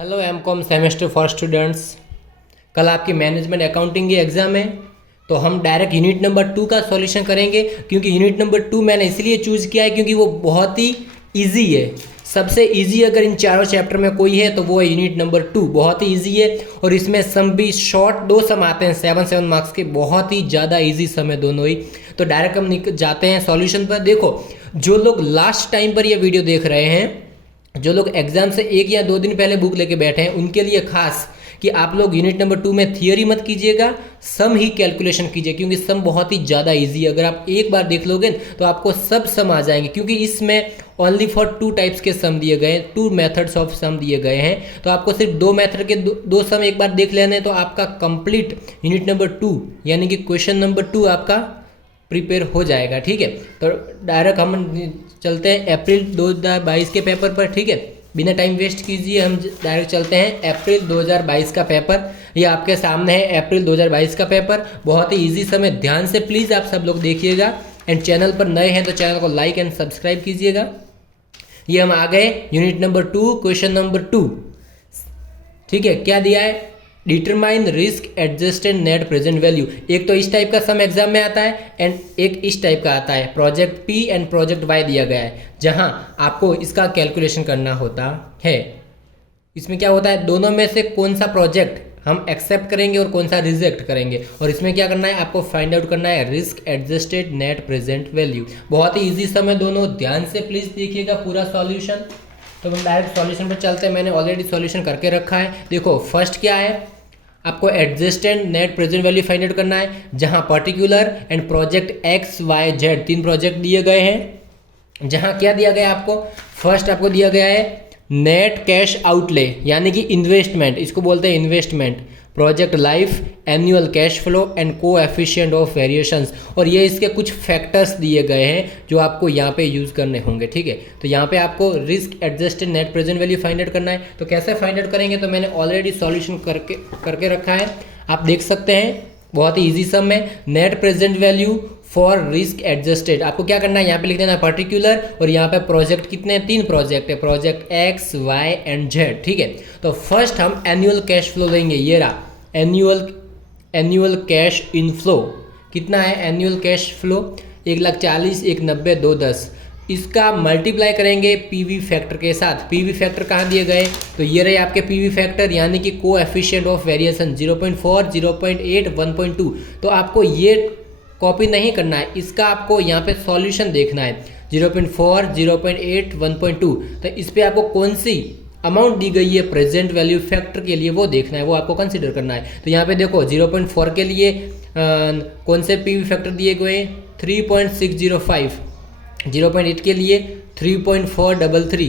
Hello MCom semester for students. कल आपकी management accounting की एग्ज़ाम है, तो हम डायरेक्ट यूनिट नंबर 2 का सॉल्यूशन करेंगे। क्योंकि यूनिट नंबर 2 मैंने इसलिए चूज़ किया है क्योंकि वो बहुत ही इजी है। सबसे इजी अगर इन चारों चैप्टर में कोई है तो वो है यूनिट नंबर 2। बहुत ही इजी है और इसमें सम भी शॉर्ट 2 सम आते हैं 7 मार्क्स के, बहुत ही ज़्यादा इजी सम है दोनों ही। तो डायरेक्ट हम जाते हैं सॉल्यूशन पर। देखो, जो लोग लास्ट टाइम पर ये वीडियो देख रहे हैं, जो लोग एग्जाम से 1 या 2 दिन पहले बुक लेके बैठे हैं, उनके लिए खास कि आप लोग यूनिट नंबर 2 में थियरी मत कीजिएगा, सम ही कैलकुलेशन कीजिए। क्योंकि सम बहुत ही ज़्यादा इजी है। अगर आप एक बार देख लोगे तो आपको सब सम आ जाएंगे। क्योंकि इसमें ओनली फॉर 2 टाइप्स के सम दिए गए हैं, 2 मेथड्स ऑफ सम दिए गए हैं। तो आपको सिर्फ 2 मेथड के दो सम एक बार देख लेने, तो आपका कंप्लीट यूनिट नंबर 2 यानी कि क्वेश्चन नंबर 2 आपका प्रिपेयर हो जाएगा। ठीक है, तो डायरेक्ट हम चलते हैं अप्रैल 2022 के पेपर पर। ठीक है, बिना टाइम वेस्ट कीजिए हम डायरेक्ट चलते हैं अप्रैल 2022 का पेपर। ये आपके सामने है अप्रैल 2022 का पेपर। बहुत ही इजी समय, ध्यान से प्लीज़ आप सब लोग देखिएगा। एंड चैनल पर नए हैं तो चैनल को लाइक एंड सब्सक्राइब कीजिएगा। ये हम आ गए यूनिट नंबर 2 क्वेश्चन नंबर 2। ठीक है, क्या दिया है? Determine risk adjusted net present value. एक तो इस टाइप का सम एग्जाम में आता है एंड एक इस टाइप का आता है। Project P and project Y दिया गया है, जहां आपको इसका कैलकुलेशन करना होता है। इसमें क्या होता है, दोनों में से कौन सा प्रोजेक्ट हम एक्सेप्ट करेंगे और कौन सा रिजेक्ट करेंगे। और इसमें क्या करना है, आपको फाइंड आउट करना है risk adjusted net present value. बहुत ही ईजी सम है दोनों, ध्यान से प्लीज़ देखिएगा पूरा सॉल्यूशन। तो हम डायरेक्ट सॉल्यूशन पर चलते हैं। मैंने ऑलरेडी सॉल्यूशन करके रखा है। देखो, फर्स्ट क्या है, आपको adjusted net present value find out करना है, जहां particular and project X Y Z 3 project दिए गए हैं। जहां क्या दिया गया है आपको, फर्स्ट आपको दिया गया है नेट कैश आउटले यानी कि इन्वेस्टमेंट, इसको बोलते हैं investment, project life, annual cash flow and coefficient of variations. और ये इसके कुछ फैक्टर्स दिए गए हैं जो आपको यहाँ पे यूज़ करने होंगे। ठीक है, तो यहाँ पे आपको risk adjusted net present value find out करना है। तो कैसे फाइंड आउट करेंगे, तो मैंने ऑलरेडी सॉल्यूशन करके रखा है, आप देख सकते हैं। बहुत ही ईजी सम है। Net present value for risk adjusted, आपको क्या करना है, यहाँ पे लिख देना है पर्टिकुलर, और यहाँ पे प्रोजेक्ट कितने हैं, 3 प्रोजेक्ट है, project X Y and Z. ठीक है, तो फर्स्ट हम एनुअल कैश फ्लो लेंगे। ये रहा एनुअल कैश इनफ्लो। कितना है एनुअल कैश फ्लो, 1,40,000, 1,90,000, 2,10। इसका मल्टीप्लाई करेंगे पीवी फैक्टर के साथ। पीवी फैक्टर कहाँ दिए गए, तो ये रहे आपके पीवी फैक्टर यानी कि कोएफिशिएंट ऑफ वेरिएशन 0.4, 0.8, 1.2। तो आपको ये कॉपी नहीं करना है, इसका आपको यहाँ पे सॉल्यूशन देखना है। 0.4, 0.8, 1.2। तो इस पर आपको कौन सी अमाउंट दी गई है प्रेजेंट वैल्यू फैक्टर के लिए, वो देखना है, वो आपको कंसिडर करना है। तो यहाँ पे देखो 0.4 के लिए कौन से पीवी फैक्टर दिए गए हैं, 3.605, 0.8 के लिए 3.433,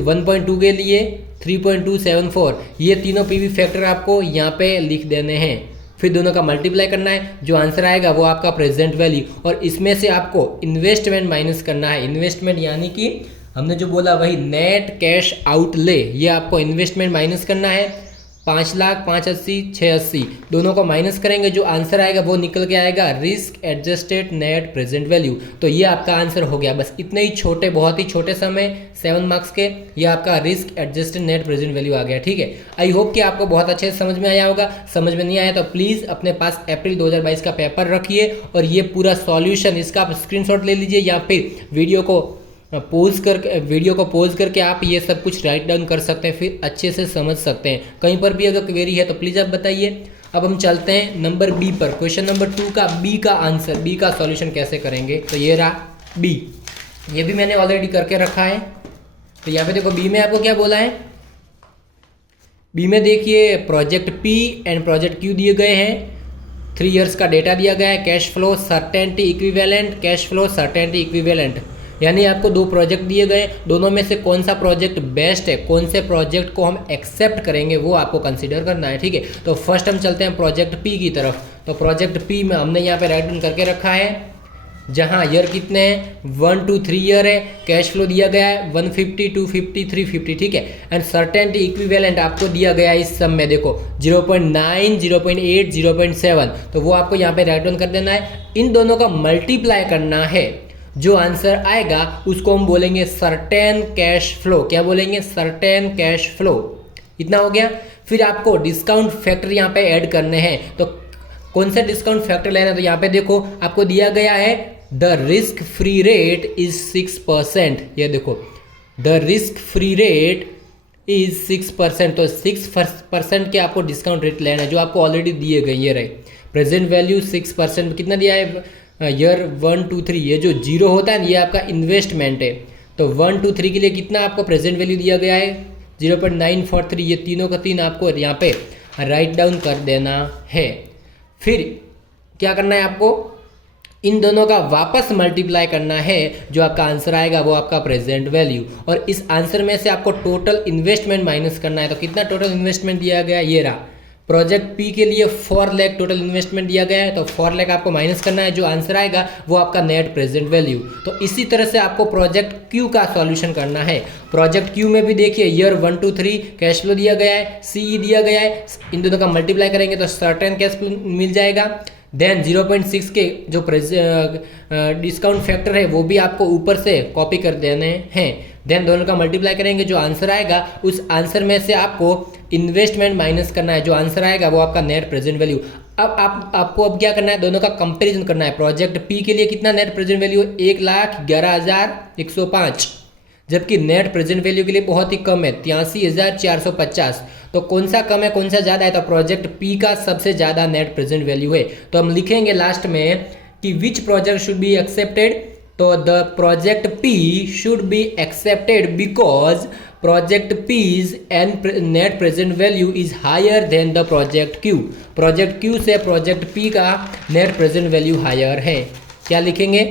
1.2 के लिए 3.274। ये तीनों पीवी फैक्टर आपको यहाँ पे लिख देने हैं। फिर दोनों का मल्टीप्लाई करना है, जो आंसर आएगा वो आपका प्रेजेंट वैल्यू। और इसमें से आपको इन्वेस्टमेंट माइनस करना है। इन्वेस्टमेंट यानी कि हमने जो बोला वही नेट कैश आउटले, ये आपको इन्वेस्टमेंट माइनस करना है। 5 लाख, 580, 680 दोनों को माइनस करेंगे, जो आंसर आएगा वो निकल के आएगा risk adjusted net present value. तो ये आपका आंसर हो गया। बस इतने ही छोटे, बहुत ही छोटे समय 7 मार्क्स के, ये आपका risk adjusted net present value आ गया। ठीक है, आई होप कि आपको बहुत अच्छे से समझ में आया होगा। समझ में नहीं आया तो प्लीज़ अपने पास अप्रैल 2022 का पेपर रखिए और ये पूरा सॉल्यूशन इसका आप स्क्रीनशॉट ले लीजिए, या फिर वीडियो को पॉज करके आप ये सब कुछ राइट डाउन कर सकते हैं, फिर अच्छे से समझ सकते हैं। कहीं पर भी अगर क्वेरी है तो प्लीज़ आप बताइए। अब हम चलते हैं नंबर बी पर। क्वेश्चन नंबर 2 का बी का आंसर, बी का सॉल्यूशन कैसे करेंगे। तो ये रहा बी, ये भी मैंने ऑलरेडी करके रखा है। तो यहाँ पे देखो बी में आपको क्या बोला है, बी में देखिए project P and project Q दिए गए हैं। 3 इयर्स का डेटा दिया गया है। Cash flow certainty equivalent, cash flow certainty equivalent, यानी आपको 2 प्रोजेक्ट दिए गए, दोनों में से कौन सा प्रोजेक्ट बेस्ट है, कौन से प्रोजेक्ट को हम एक्सेप्ट करेंगे वो आपको कंसीडर करना है। ठीक है, तो फर्स्ट हम चलते हैं प्रोजेक्ट पी की तरफ। तो प्रोजेक्ट पी में हमने यहाँ पे राइट डाउन करके रखा है, जहाँ ईयर कितने हैं, 1 to 3 ईयर है। कैश फ्लो दिया गया है 150, 250, 350। ठीक है, एंड सर्टेनिटी इक्विवेलेंट आपको दिया गया है इस सम में, देखो 0.9, 0.8, 0.7। तो वो आपको यहाँ पे राइट डाउन कर देना है। इन दोनों का मल्टीप्लाई करना है, जो आंसर आएगा उसको हम बोलेंगे सर्टेन कैश फ्लो। क्या बोलेंगे, सर्टेन कैश फ्लो। इतना हो गया। फिर आपको डिस्काउंट फैक्टर यहाँ पे ऐड करने हैं, तो कौन सा डिस्काउंट फैक्टर लेना है, तो यहाँ पे देखो आपको दिया गया है the risk free rate is 6%। ये देखो the risk free rate is 6%, तो 6% के आपको डिस्काउंट रेट लेना है जो आपको ऑलरेडी दिए गए। ये रहे प्रेजेंट वैल्यू 6%, कितना दिया है ईयर 1 2 3, ये जो जीरो होता है ना ये आपका इन्वेस्टमेंट है। तो 1 2 3 के लिए कितना आपको प्रेजेंट वैल्यू दिया गया है 0.943, ये तीनों का तीन आपको यहाँ पे राइट डाउन कर देना है। फिर क्या करना है आपको, इन दोनों का वापस मल्टीप्लाई करना है, जो आपका आंसर आएगा वो आपका प्रेजेंट वैल्यू, और इस आंसर में से आपको टोटल इन्वेस्टमेंट माइनस करना है। तो कितना टोटल इन्वेस्टमेंट दिया गया, ये रहा प्रोजेक्ट पी के लिए 4 लाख टोटल इन्वेस्टमेंट दिया गया है, तो 4 लाख आपको माइनस करना है, जो आंसर आएगा वो आपका नेट प्रेजेंट वैल्यू। तो इसी तरह से आपको प्रोजेक्ट क्यू का सॉल्यूशन करना है। प्रोजेक्ट क्यू में भी देखिए ईयर 1 2 3 कैश फ्लो दिया गया है, सीई दिया गया है, इन दोनों का मल्टीप्लाई करेंगे तो सर्टेन कैश फ्लो मिल जाएगा। देन 0.6 के जो डिस्काउंट फैक्टर है वो भी आपको ऊपर से कॉपी कर देने हैं। देन दोनों का मल्टीप्लाई करेंगे, जो आंसर आएगा उस आंसर में से आपको इन्वेस्टमेंट माइनस करना है, जो आंसर आएगा वो आपका नेट प्रेजेंट वैल्यू। अब आपको अब क्या करना है, दोनों का कंपैरिजन करना है। प्रोजेक्ट पी के लिए कितना नेट प्रेजेंट वैल्यू 1,11,105, जबकि नेट प्रेजेंट वैल्यू के लिए बहुत ही कम है 83,450। तो कौन सा कम है कौन सा ज़्यादा है, तो प्रोजेक्ट पी का सबसे ज़्यादा नेट प्रेजेंट वैल्यू है। तो हम लिखेंगे लास्ट में कि which project should be accepted, तो the project P should be accepted because project P's and net present value is higher than the project Q. Project Q से प्रोजेक्ट पी का net present value higher है। क्या लिखेंगे,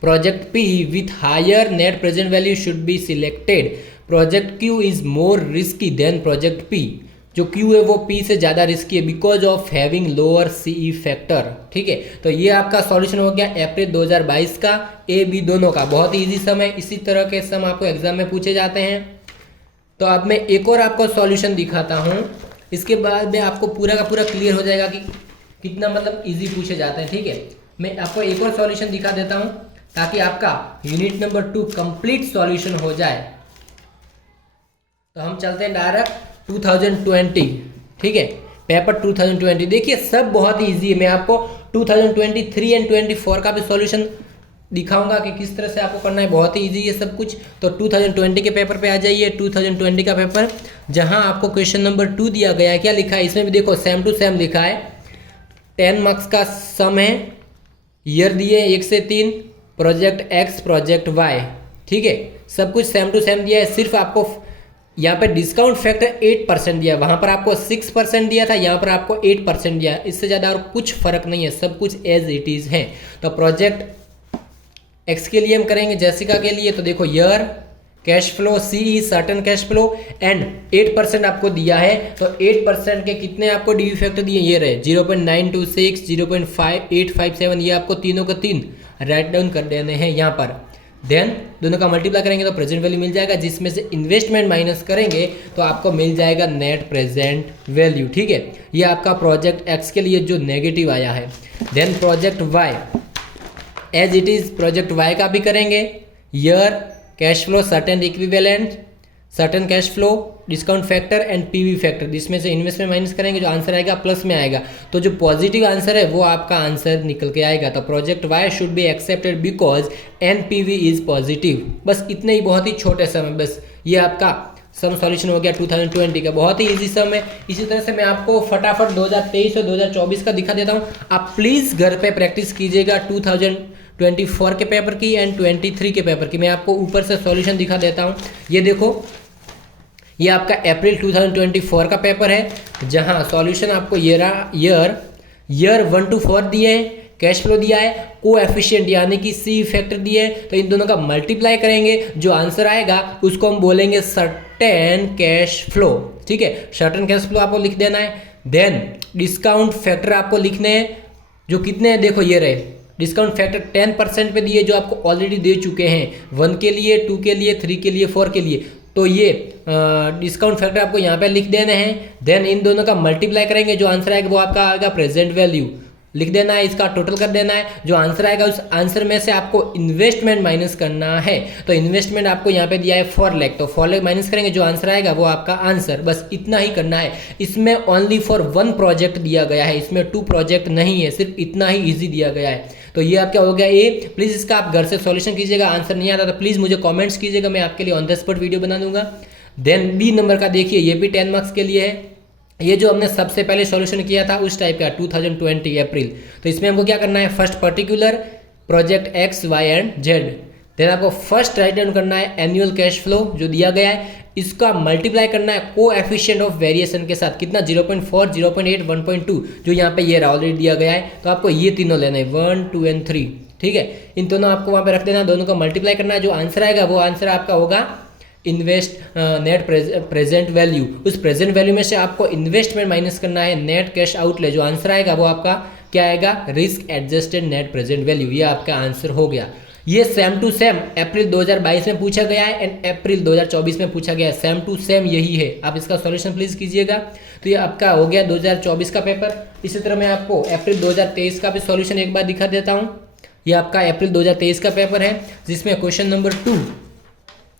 project P with higher net present value should be selected. Project Q is more risky than project P, जो Q है वो P से ज़्यादा रिस्की है because of having lower CE factor. ठीक है, तो ये आपका सॉल्यूशन हो गया अप्रैल 2022 का ए बी दोनों का। बहुत ही ईजी सम है, इसी तरह के सम आपको एग्जाम में पूछे जाते हैं। तो अब मैं एक और आपको सॉल्यूशन दिखाता हूँ, इसके बाद में आपको पूरा का पूरा क्लियर हो जाएगा कि कितना मतलब ईजी पूछे जाते हैं। ठीक है, मैं आपको एक और सॉल्यूशन दिखा देता हूँ ताकि आपका यूनिट नंबर 2 कंप्लीट सॉल्यूशन हो जाए। तो हम चलते हैं डायरेक्ट 2020। ठीक है, पेपर 2020 देखिए सब बहुत ही ईजी है। मैं आपको 2023 एंड 24 का भी सॉल्यूशन दिखाऊंगा कि किस तरह से आपको करना है, बहुत ही ईजी है सब कुछ। तो 2020 के पेपर पे आ जाइए, 2020 का पेपर जहां आपको क्वेश्चन नंबर 2 दिया गया है। क्या लिखा है इसमें भी देखो, सेम टू सेम लिखा है। 10 मार्क्स का सम है, ईयर दिए 1 से 3, प्रोजेक्ट एक्स प्रोजेक्ट वाई। ठीक है, सब कुछ सेम टू सेम दिया है। सिर्फ आपको यहाँ पे डिस्काउंट फैक्टर 8% दिया है, वहाँ पर आपको 6% दिया था, यहाँ पर आपको 8% दिया है। इससे ज़्यादा और कुछ फर्क नहीं है, सब कुछ एज इट इज़ है। तो प्रोजेक्ट एक्स के लिए हम करेंगे, जेसिका के लिए तो देखो year, cash flow, CE certain cash flow and 8% आपको दिया है। तो 8% के कितने आपको डीवी फैक्टर दिए, ये रहे 0.926, 0.857, ये आपको तीनों का तीन राइट डाउन कर देने हैं यहाँ पर। देन दोनों का मल्टीप्लाई करेंगे तो प्रेजेंट वैल्यू मिल जाएगा, जिसमें से इन्वेस्टमेंट माइनस करेंगे तो आपको मिल जाएगा नेट प्रेजेंट वैल्यू। ठीक है, ये आपका प्रोजेक्ट एक्स के लिए जो नेगेटिव आया है। Then project Y as it is, project Y का भी करेंगे, year, cash flow, certain equivalent, certain cash flow, discount factor and PV factor, जिसमें से इन्वेस्टमेंट माइनस करेंगे, जो आंसर आएगा प्लस में आएगा। तो जो पॉजिटिव आंसर है वो आपका आंसर निकल के आएगा। तो project why should be accepted because NPV is positive. बस इतने ही बहुत ही छोटे सम है, बस ये आपका सम सॉल्यूशन हो गया 2020 का, बहुत ही इजी सम है। इसी तरह से मैं आपको फटाफट 2023 और 2024 का दिखा देता हूँ। आप प्लीज़ घर पे प्रैक्टिस कीजिएगा 2024 के पेपर की एंड 23 के पेपर की। मैं आपको ऊपर से सॉल्यूशन दिखा देता हूँ। ये देखो, ये आपका अप्रैल 2024 का पेपर है, जहां सॉल्यूशन आपको ईयर 1 to 4 दिए हैं, कैश फ्लो दिया है, कोएफिशिएंट यानी कि सी फैक्टर दिए हैं। तो इन दोनों का मल्टीप्लाई करेंगे, जो आंसर आएगा उसको हम बोलेंगे सर्टेन कैश फ्लो। ठीक है, सर्टेन कैश फ्लो आपको लिख देना है। देन डिस्काउंट फैक्टर आपको लिखने हैं, जो कितने हैं देखो, ये रहे डिस्काउंट फैक्टर 10% पे दिए, जो आपको ऑलरेडी दे चुके हैं 1 के लिए, 2 के लिए, 3 के लिए, 4 के लिए। तो ये डिस्काउंट फैक्टर आपको यहाँ पे लिख देने हैं। देन इन दोनों का मल्टीप्लाई करेंगे, जो आंसर आएगा वो आपका आएगा प्रेजेंट वैल्यू। लिख देना है, इसका टोटल कर देना है। जो आंसर आएगा उस आंसर में से आपको इन्वेस्टमेंट माइनस करना है। तो इन्वेस्टमेंट आपको यहाँ पे दिया है 4 लाख, तो 4 लाख माइनस करेंगे, जो आंसर आएगा वो आपका आंसर। बस इतना ही करना है। इसमें ओनली फॉर 1 प्रोजेक्ट दिया गया है, इसमें 2 प्रोजेक्ट नहीं है, सिर्फ इतना ही ईजी दिया गया है। तो ये आपका हो गया ए। प्लीज़ इसका आप घर से सॉल्यूशन कीजिएगा। आंसर नहीं आता तो प्लीज़ मुझे कॉमेंट्स कीजिएगा, मैं आपके लिए ऑन द स्पॉट वीडियो बना दूंगा। देन बी नंबर का देखिए, ये भी 10 मार्क्स के लिए है। ये जो हमने सबसे पहले सॉल्यूशन किया था उस टाइप का 2020 अप्रैल। तो इसमें हमको क्या करना है, first particular project X Y and Z. Then आपको फर्स्ट राइट डाउन करना है एनुअल कैश फ्लो जो दिया गया है, इसका मल्टीप्लाई करना है कोएफिशिएंट ऑफ वेरिएशन के साथ। कितना, 0.4, 0.8, 1.2, जो यहाँ पे ये ऑलरेडी दिया गया है। तो आपको ये तीनों लेना है, 1, 2 एंड 3। ठीक है, इन दोनों आपको वहाँ पे रख देना, दोनों का मल्टीप्लाई करना है। जो आंसर आएगा वो आंसर आपका होगा नेट प्रेजेंट वैल्यू। उस प्रेजेंट वैल्यू में से आपको इन्वेस्टमेंट माइनस करना है नेट कैश आउटले। जो आंसर आएगा वो आपका क्या आएगा, risk adjusted net present value. ये आपका आंसर हो गया। ये सेम टू सेम अप्रैल 2022 में पूछा गया है एंड अप्रैल 2024 में पूछा गया है, सेम टू सेम यही है। आप इसका सॉल्यूशन प्लीज कीजिएगा। तो ये आपका हो गया 2024 का पेपर। इसी तरह मैं आपको अप्रैल 2023 का भी सॉल्यूशन एक बार दिखा देता हूँ। ये आपका अप्रैल 2023 का पेपर है, जिसमें क्वेश्चन नंबर 2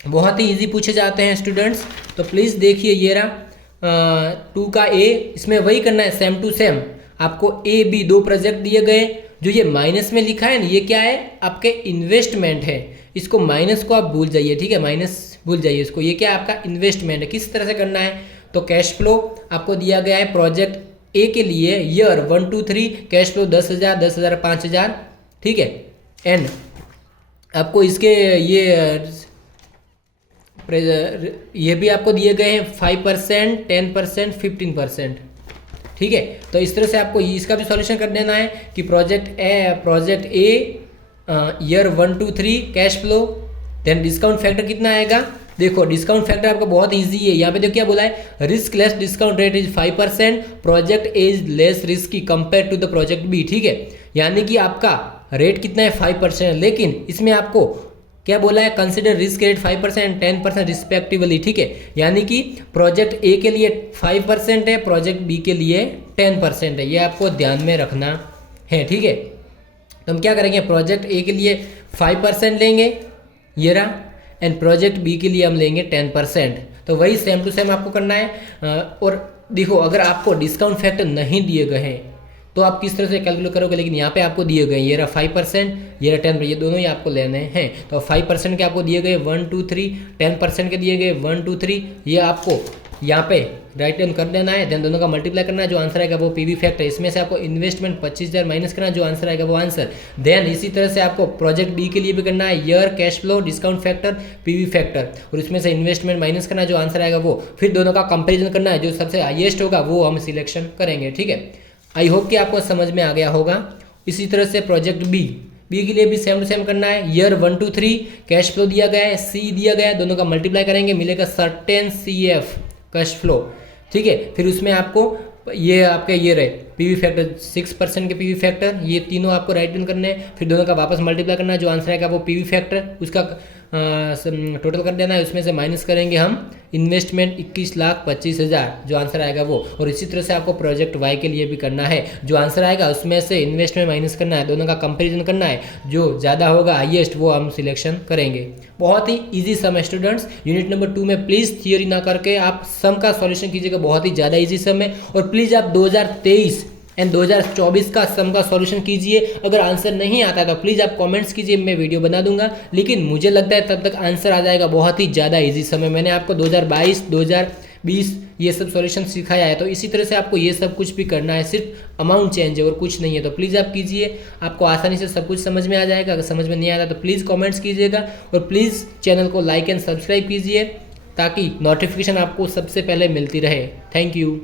बहुत ही इजी पूछे जाते हैं स्टूडेंट्स। तो प्लीज़ देखिए, ये रहा 2 का ए। इसमें वही करना है, सेम टू सेम। आपको ए बी 2 प्रोजेक्ट दिए गए। जो ये माइनस में लिखा है ना, ये क्या है, आपके इन्वेस्टमेंट है। इसको माइनस को आप भूल जाइए, ठीक है, माइनस भूल जाइए इसको। ये क्या है, आपका इन्वेस्टमेंट है। किस तरह से करना है, तो कैश फ्लो आपको दिया गया है प्रोजेक्ट ए के लिए, ईयर 1, 2, 3, कैश फ्लो 10,000, 10,000, 5,000, ठीक है। एंड आपको इसके ये भी आपको दिए गए हैं 5%, 10%, 15%, ठीक है। तो इस तरह से आपको इसका भी सॉल्यूशन कर देना है कि project A year 1, 2, 3 cash flow. Then discount factor कितना आएगा, देखो डिस्काउंट फैक्टर आपका बहुत इजी है। यहाँ पे देखो क्या बोला है, riskless discount rate is 5%, project A is less risky compare to the project B, ठीक है। यानी कि आपका रेट कितना है, 5%, लेकिन इसमें आपको क्या बोला है, कंसिडर रिस्क रेट 5%, 10% रिस्पेक्टिवली, ठीक है। यानी कि प्रोजेक्ट ए के लिए 5% है, प्रोजेक्ट बी के लिए 10% है। ये आपको ध्यान में रखना है, ठीक है। तो हम क्या करेंगे, प्रोजेक्ट ए के लिए 5% लेंगे, ये रहा, एंड प्रोजेक्ट बी के लिए हम लेंगे 10%। तो वही सेम टू सेम आपको करना है। और देखो, अगर आपको डिस्काउंट फैक्टर नहीं दिए गए हैं तो आप किस तरह से कैलकुलेट करोगे, लेकिन यहाँ पे आपको दिए गए, ये रहा 5%, ये रहा 10%, ये दोनों ही आपको लेने हैं। तो 5% के आपको दिए गए 1, 2, 3, 10% के दिए गए 1, 2, 3, ये आपको यहाँ पे राइट डाउन कर देना है। देन दोनों का मल्टीप्लाई करना है, जो आंसर आएगा वो पीवी फैक्टर। इसमें से आपको इन्वेस्टमेंट 25,000 माइनस करना है, जो आंसर आएगा वो आंसर। देन इसी तरह से आपको प्रोजेक्ट बी के लिए भी करना है, year, cash flow, discount factor, PV factor, और इसमें से इन्वेस्टमेंट माइनस करना है, जो आंसर आएगा वो। फिर दोनों का कंपेरिजन करना है, जो सबसे हाईएस्ट होगा वो हम सिलेक्शन करेंगे, ठीक है। आई होप कि आपको समझ में आ गया होगा। इसी तरह से प्रोजेक्ट बी के लिए भी सेम टू सेम करना है, ईयर 1, 2, 3, कैश फ्लो दिया गया है, सी दिया गया है, दोनों का मल्टीप्लाई करेंगे, मिलेगा सर्टेन CF कैश फ्लो, ठीक है। फिर उसमें आपको ये आपके ये रहे पीवी फैक्टर 6% के पीवी फैक्टर, ये तीनों आपको राइट डाउन करने हैं। फिर दोनों का वापस मल्टीप्लाई करना है, जो आंसर आएगा वो पीवी फैक्टर, उसका टोटल कर देना है। उसमें से माइनस करेंगे हम इन्वेस्टमेंट 21,25,000, जो आंसर आएगा वो। और इसी तरह से आपको प्रोजेक्ट वाई के लिए भी करना है, जो आंसर आएगा उसमें से इन्वेस्टमेंट माइनस करना है, दोनों का कंपेरिजन करना है, जो ज़्यादा होगा हाईएस्ट वो हम सिलेक्शन करेंगे। बहुत ही ईजी सम है स्टूडेंट्स। यूनिट नंबर 2 में प्लीज़ थियोरी ना करके आप सम का सॉल्यूशन कीजिएगा, बहुत ही ज़्यादा ईजी सम है। और प्लीज़ आप 2023 एंड 2024 का सम का सॉल्यूशन कीजिए। अगर आंसर नहीं आता तो प्लीज़ आप कमेंट्स कीजिए, मैं वीडियो बना दूंगा। लेकिन मुझे लगता है तब तक आंसर आ जाएगा। बहुत ही ज़्यादा इजी सम है। मैंने आपको 2022, 2020 ये सब सॉल्यूशन सिखाया है, तो इसी तरह से आपको ये सब कुछ भी करना है। सिर्फ अमाउंट चेंज है और कुछ नहीं है। तो प्लीज़ आप कीजिए, आपको आसानी से सब कुछ समझ में आ जाएगा। अगर समझ में नहीं आता तो प्लीज़ कमेंट्स कीजिएगा, और प्लीज़ चैनल को लाइक एंड सब्सक्राइब कीजिए, ताकि नोटिफिकेशन आपको सबसे पहले मिलती रहे। Thank you.